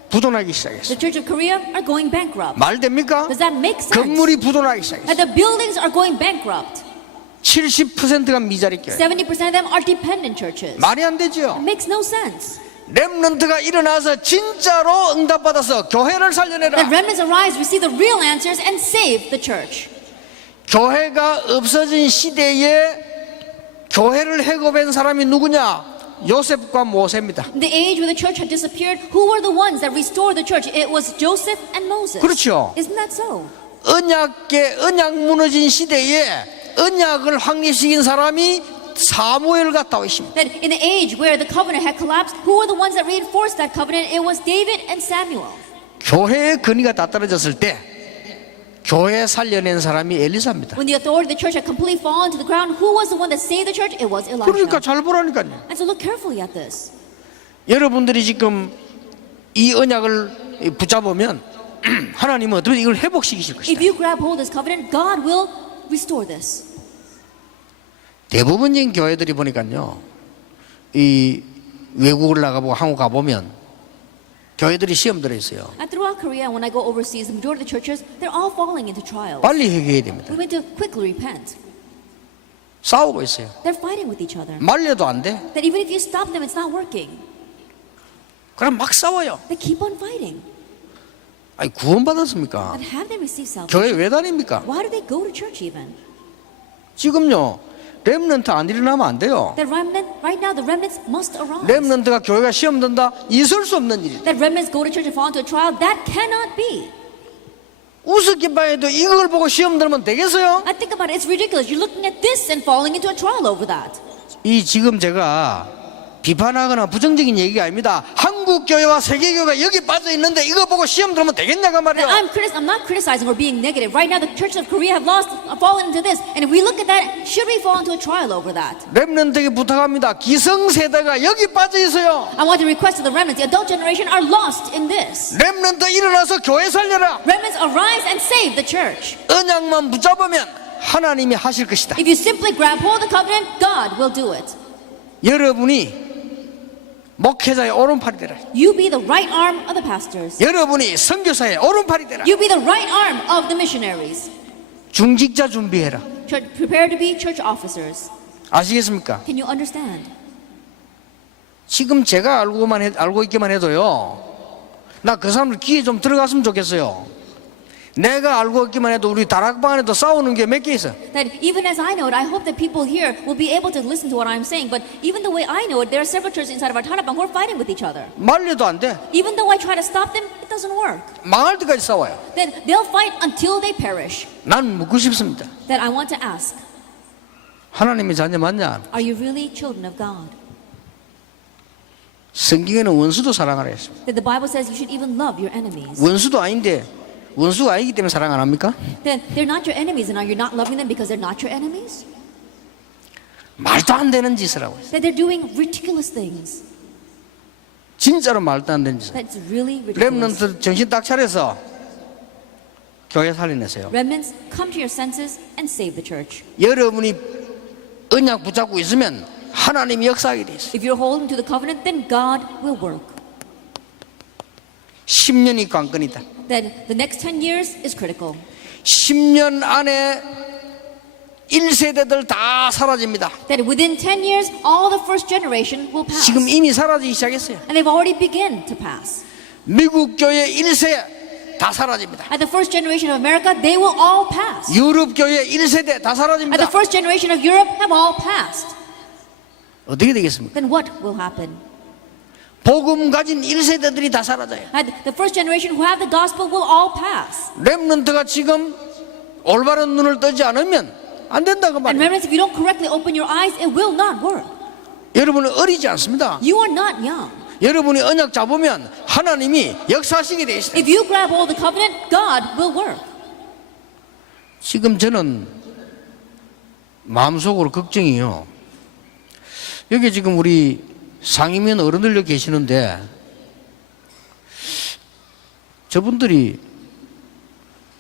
부도나기 시작했어요. The church of Korea are going bankrupt. 말 됩니까? Does that make sense? 건물이 부도나기 시작했어요. That the buildings are going bankrupt. 70%가 미자리 교회. 70% of them are dependent churches. 말이 안 되죠. It makes no sense. 렘넌트가 일어나서 진짜로 응답받아서 교회를 That 살려내라. remnants arise, receive the real answers, and save the church. 교회가 없어진 시대에 교회를 해고한 사람이 누구냐? 요셉과 모세입니다. In the age where the church had disappeared, who were the ones that restored the church? It was Joseph and Moses. 그렇죠. Isn't that so? 언약 무너진 시대에 언약을 확립시킨 사람이 사무엘 갔다 오십니다. That in the age where the covenant had collapsed, who were the ones that reinforced that covenant? It was David and Samuel. 교회의 근위가 다 떨어졌을 때 교회 살려낸 사람이 엘리사입니다. When the authority of the church had completely fallen to the ground, who was the one that saved the church? It was Elijah. 그러니까 잘 보라니까요. And so look carefully at this. 여러분들이 지금 이 언약을 붙잡으면 하나님은 어떻게 이걸 회복시키실 If 것이다. you grab hold of this covenant, God will restore this. 대부분적인 교회들이 보니까요, 이 외국을 나가보고 한국 가보면 교회들이 시험 들어 있어요. And throughout Korea, when I go overseas, the majority of the churches, they're all falling into trials. 빨리 회개해야 됩니다. We need to quickly repent. 싸우고 있어요. They're fighting with each other. 말려도 안 돼. That even if you stop them, it's not working. 그럼 막 싸워요. They keep on fighting. 아니 구원받았습니까? And have them receive 교회 salvation? 왜 다닙니까? Why do they go to church even? 지금요 렘넌트 안 일어나면 안 돼요. That remnant, right now, the remnants must arise. 렘넌트가 교회가 시험 든다? 있을 수 없는 일이에요. That remnants go to church and fall into a trial, that cannot be. 우습게 봐도 이걸 보고 시험 들면 되겠어요? I think about it, it's ridiculous. You're looking at this and falling into a trial over that. 이 지금 제가 비판하거나 부정적인 얘기가 아닙니다. 한국 교회와 세계 교회가 여기 빠져 있는데 이거 보고 시험 들으면 되겠냐고 말이에요. I'm not criticizing or being negative. Right now, the Church of Korea have fallen into this, and if we look at that, should we fall into a trial over that? 렘넌트에게 부탁합니다. 기성세대가 여기 빠져 있어요. I want to request to the remnants, the adult generation are lost in this. 렘넌트 일어나서 교회 살려라. Remnants, arise and save the church. 언약만 붙잡으면 하나님이 하실 것이다. If you simply grab hold of the covenant, God will do it. 여러분이 목회자의 오른팔이 되라. You be the right arm of the pastors. 여러분이 선교사의 오른팔이 되라. You be the right arm of the missionaries. 중직자 준비해라. Prepare to be church officers. 아시겠습니까? Can you understand? 지금 제가 알고 있기만 해도요, 나 그 사람들 귀에 좀 들어갔으면 좋겠어요. 내가 알고 있기만 해도 우리 다락방 안에도 싸우는 게 몇 개 있어. That even as I know it, I hope that people here will be able to listen to what I'm saying. But even the way I know it, there are several churches inside of our Tanabang who are fighting with each other. 말려도 안 돼. Even though I try to stop them, it doesn't work. 망할 때까지 싸워요. Then they'll fight until they perish. 난 묻고 싶습니다. Then I want to ask, 하나님의 자녀 맞냐? are you really children of God? 성경에는 원수도 사랑하라 했습니다. That the Bible says you should even love your enemies. 원수도 아닌데 원수가 아니기 때문에 사랑 안 합니까? Then they're not your enemies, and are you not loving them because they're not your enemies? 말도 안 되는 짓을 하고 있어요. That they're doing ridiculous things. 진짜로 말도 안 되는 짓. That's really ridiculous. 렘넌트 정신 딱 차려서 교회 살려내세요. Remnants, come to your senses and save the church. 여러분이 언약 붙잡고 있으면 하나님이 역사하게 돼 있어요. If you're holding to the covenant, then God will work. 10년이 관건이다. Then the next 10 years is critical. 10년 안에 1세대들 다 사라집니다. That within 10 years, all the first generation will pass. 지금 이미 사라지기 시작했어요. And they've already begun to pass. 미국 교회 1세 다 사라집니다. At the first generation of America, they will all pass. 유럽 교회 1세대 다 At 사라집니다. the first generation of Europe, have all passed. 어떻게 되겠습니까? Then what will happen? 복음 가진 1세대들이 다 사라져요. At the first generation who have the gospel will all pass. 렘넌트가 지금 올바른 눈을 뜨지 않으면 안 된다고 And 말이에요. remnants, if you don't correctly open your eyes, it will not work. 여러분은 어리지 않습니다. You are not young. 여러분이 언약 잡으면 하나님이 역사하시게 돼 있어요. If you grab hold of the covenant, God will work. 지금 저는 마음속으로 걱정이요. 여기 지금 우리 상임위원 어른들 여기 계시는데 저분들이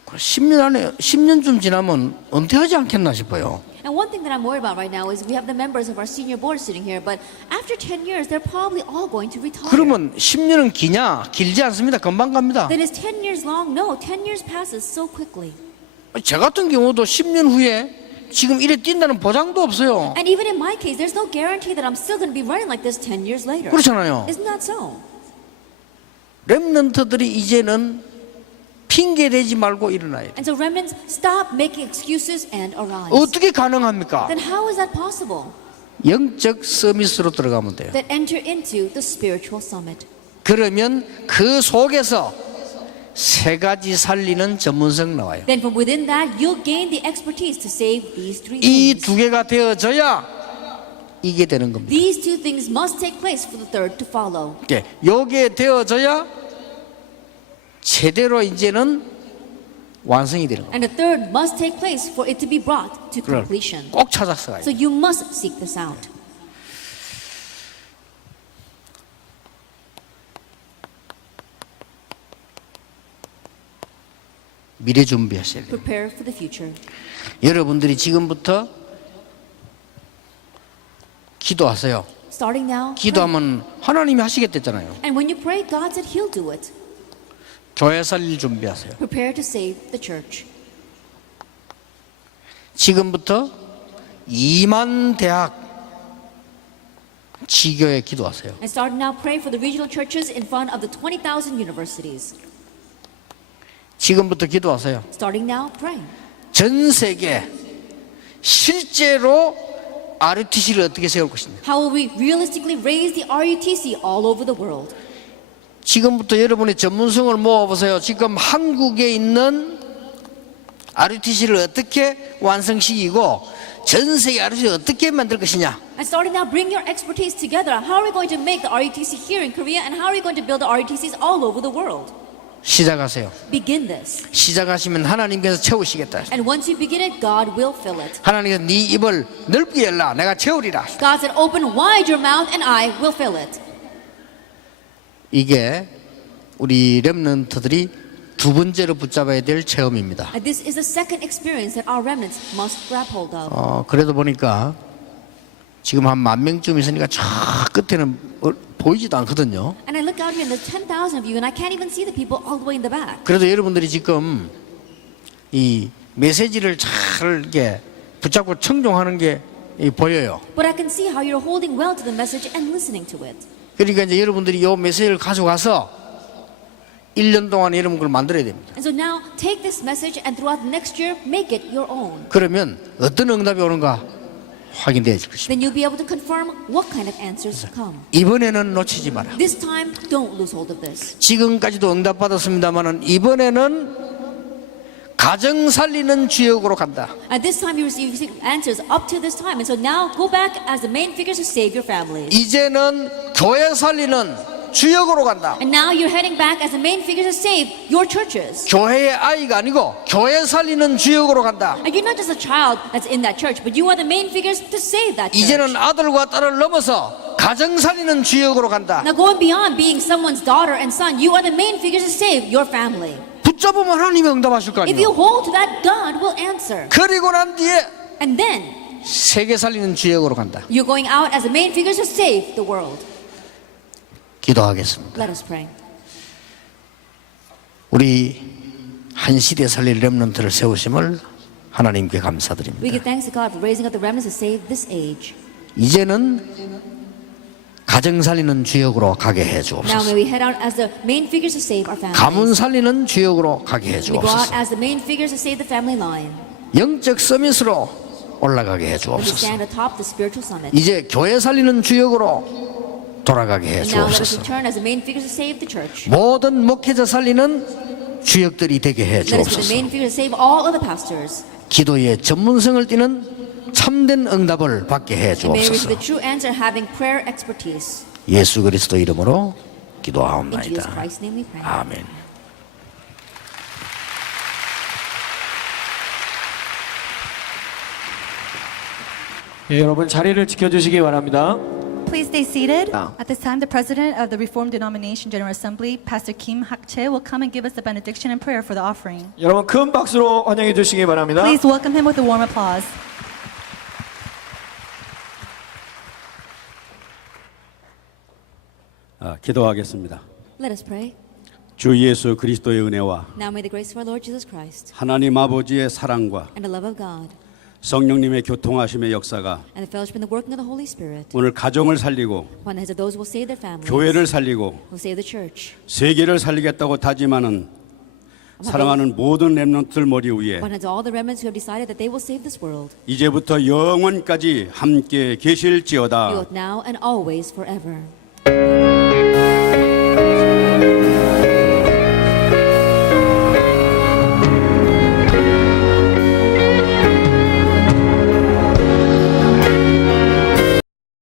10년 안에 10년쯤 지나면 은퇴하지 않겠나 싶어요. And one thing that I'm worried about right now is we have the members of our senior board sitting here, but after 10 years, they're probably all going to retire. 그러면 10년은 기냐? 길지 않습니다. 금방 갑니다. Then is 10 years long? No, 10 years passes so quickly. 저 같은 경우도 10년 후에 지금 이래 뛴다는 보장도 없어요. And even in my case, there's no guarantee that I'm still going to be running like this 10 years later. 그렇잖아요. Isn't that so? 렘넌트들이 이제는 핑계 대지 말고 일어나야 돼. And so remnants, stop making excuses and arise. 어떻게 가능합니까? Then how is that possible? 영적 서밋으로 들어가면 돼요. That enter into the spiritual summit. 그러면 그 속에서 세 가지 살리는 전문성 나와요. Then from within that, you'll gain the expertise to save these three 이 things. 두 개가 되어져야 이게 되는 겁니다. These two things must take place for the third to follow. 요게 되어져야 제대로 이제는 완성이 되는 겁니다. And the third must take place for it to be brought to 그걸 completion. 꼭 찾아서 가야 So 돼요. you must seek this out. 미래 준비하셔야 돼요. Prepare for the future. 여러분들이 지금부터 기도하세요. Starting now, pray. 기도하면 하나님이 하시겠댔잖아요. And when you pray, God said He'll do it. 교회 살릴 준비하세요. Prepare to save the church. 지금부터 2만 대학 지교에 기도하세요. And starting now, pray for the regional churches in front of the 20,000 universities. 지금부터 기도하세요. Starting now, pray. 전 세계 실제로 RUTC를 어떻게 세울 것인가. How will we realistically raise the RUTC all over the world? 지금부터 여러분의 전문성을 모아보세요. 지금 한국에 있는 RUTC를 어떻게 완성시키고 전 세계 RUTC 어떻게 만들 것이냐? And starting now, bring your expertise together. How are we going to make the RUTC here in Korea, and how are we going to build the RUTCs all over the world? 시작하세요. Begin this. 시작하시면 하나님께서 채우시겠다. And once you begin it, God will fill it. 하나님께서 네 입을 넓게 열라. 내가 채우리라. God said, open wide your mouth and I will fill it. 이게 우리 렘넌트들이 두 번째로 붙잡아야 될 체험입니다. And this is the second experience that our remnants must grab hold of. 그래도 보니까 지금 한 10,000명 있으니까 저 끝에는 보이지도 않거든요. And I look out here and there's 10,000 of you and I can't even see the people all the way in the back. 그래도 여러분들이 지금 이 메시지를 잘 이렇게 붙잡고 청종하는 게 보여요. But I can see how you're holding well to the message and listening to it. 그러니까 이제 여러분들이 이 메시지를 가져가서 1년 동안 여러분 걸 만들어야 됩니다. And so now take this message and throughout the next year make it your own. 그러면 어떤 응답이 오는가 확인되어질 것입니다. Then you'll be able to confirm what kind of answers come. 이번에는 놓치지 마라. This time, don't lose hold of this. 지금까지도 응답받았습니다만은 이번에는 가정 살리는 주역으로 간다. At this time, you receive answers up to this time. And so now go back as the main figures to save your families. 이제는 교회 살리는 주역으로 간다. And now you're heading back as the main figures to save your churches. 교회의 아이가 아니고 교회 살리는 주역으로 간다. And you're not just a child that's in that church, but you are the main figures to save that church. 이제는 아들과 딸을 넘어서 가정 살리는 주역으로 간다. Now going beyond being someone's daughter and son, you are the main figures to save your family. 붙잡으면 하나님이 응답하실 거 If you 아니에요. hold to that, God will answer. 그리고 난 뒤에 And then 세계 살리는 주역으로 간다. you're going out as the main figures to save the world. 기도하겠습니다. Let us pray. 우리 한 시대 살릴 렘넌트를 세우심을 하나님께 We 감사드립니다. give thanks to God for raising up the remnants to save this age. 이제는 가정 살리는 주역으로 가게 해 Now 주옵소서. may we head out as the main figures to save our 가문 families. 살리는 주역으로 가게 해 We go out 주옵소서. as the main figures to save the family line. 영적 서밋으로 올라가게 해 And we 주옵소서. stand atop the spiritual summit. 이제 교회 살리는 주역으로 돌아가게 해 And now let us 주옵소서. return as the main figures to save the church. 모든 목회자 살리는 주역들이 되게 해 Let us be the 주옵소서. main figures to save all other pastors. 기도의 전문성을 띠는 참된 응답을 받게 해 And may we receive 주옵소서. the true answer having prayer expertise. 예수 그리스도 이름으로 In Jesus 기도하옵나이다. Christ's name we pray. 아멘. 예, 여러분 자리를 지켜주시기 바랍니다. Please stay seated. At this time, the president of the Reformed Denomination General Assembly, Pastor Kim Hak-chae, will come and give us the benediction and prayer for the offering. 여러분 큰 박수로 환영해 주시기 바랍니다. Please welcome him with a warm applause. 기도하겠습니다. Let us pray. 주 예수 그리스도의 은혜와 Now may the grace of our Lord Jesus Christ 하나님 아버지의 사랑과 and the love of God 성령님의 교통하심의 역사가 and the fellowship and the working of the Holy Spirit 오늘 가정을 살리고 upon the heads of those who will save their families, 교회를 살리고 who will save the church, 세계를 살리겠다고 다짐하는 사랑하는 모든 렘넌트들 머리 위에 upon the heads of all the remnants who have decided that they will save this world, 이제부터 영원까지 함께 be 계실지어다. both now and always forever.